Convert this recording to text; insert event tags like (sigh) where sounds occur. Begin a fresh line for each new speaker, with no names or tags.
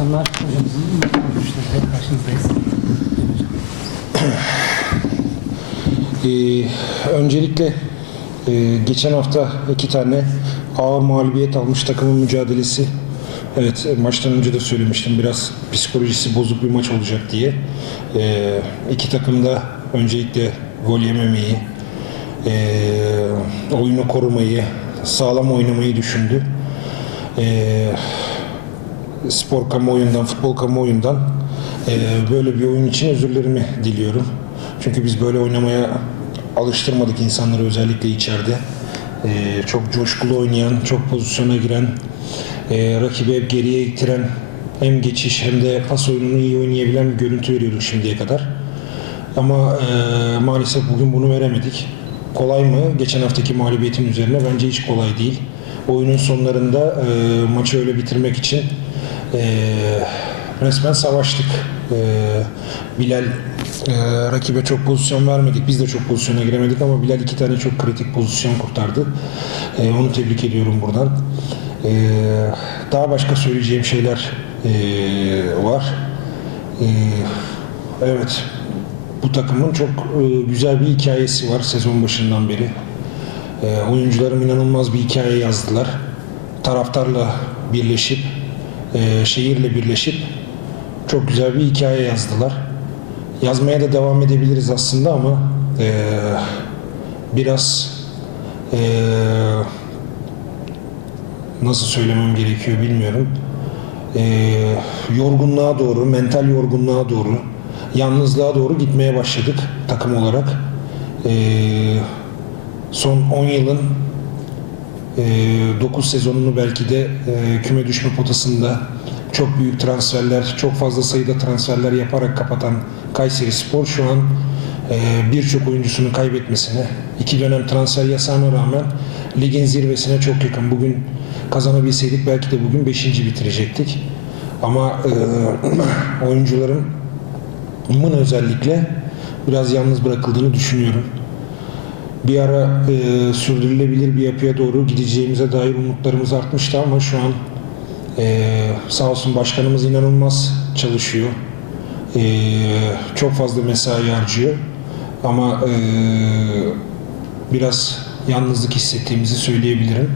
akşamlar.
Ee, öncelikle e, geçen hafta iki tane ağır mağlubiyet almış takımın mücadelesi. Evet e, maçtan önce de söylemiştim biraz psikolojisi bozuk bir maç olacak diye. Ee, iki takım da öncelikle gol yememeyi, e, oyunu korumayı, sağlam oynamayı düşündü. Ee, spor kamuoyundan, futbol kamuoyundan e, böyle bir oyun için özürlerimi diliyorum. Çünkü biz böyle oynamaya alıştırmadık insanları özellikle içeride. E, çok coşkulu oynayan, çok pozisyona giren, e, rakibi hep geriye ittiren, hem geçiş hem de pas oyununu iyi oynayabilen bir görüntü veriyorduk şimdiye kadar. Ama e, maalesef bugün bunu veremedik. Kolay mı? Geçen haftaki mağlubiyetin üzerine bence hiç kolay değil. Oyunun sonlarında e, maçı öyle bitirmek için resmen savaştık. E, Bilal e, rakibe çok pozisyon vermedik. Biz de çok pozisyona giremedik ama Bilal iki tane çok kritik pozisyon kurtardı. E, onu tebrik ediyorum buradan. E, daha başka söyleyeceğim şeyler e, var. E, evet, bu takımın çok e, güzel bir hikayesi var sezon başından beri. E, oyuncularım inanılmaz bir hikaye yazdılar. Taraftarla birleşip, e, şehirle birleşip çok güzel bir hikaye yazdılar. Yazmaya da devam edebiliriz aslında ama e, biraz e, nasıl söylemem gerekiyor bilmiyorum. E, yorgunluğa doğru, mental yorgunluğa doğru, yalnızlığa doğru gitmeye başladık takım olarak. E, son 10 yılın 9 sezonunu belki de e, küme düşme potasında çok büyük transferler, çok fazla sayıda transferler yaparak kapatan Kayseri Spor şu an e, birçok oyuncusunu kaybetmesine, iki dönem transfer yasağına rağmen ligin zirvesine çok yakın. Bugün kazanabilseydik belki de bugün 5. bitirecektik. Ama e, (clears throat) oyuncuların özellikle biraz yalnız bırakıldığını düşünüyorum. Bir ara e, sürdürülebilir bir yapıya doğru gideceğimize dair umutlarımız artmıştı ama şu an e, sağ olsun başkanımız inanılmaz çalışıyor. E, çok fazla mesai harcıyor. Ama e, biraz yalnızlık hissettiğimizi söyleyebilirim.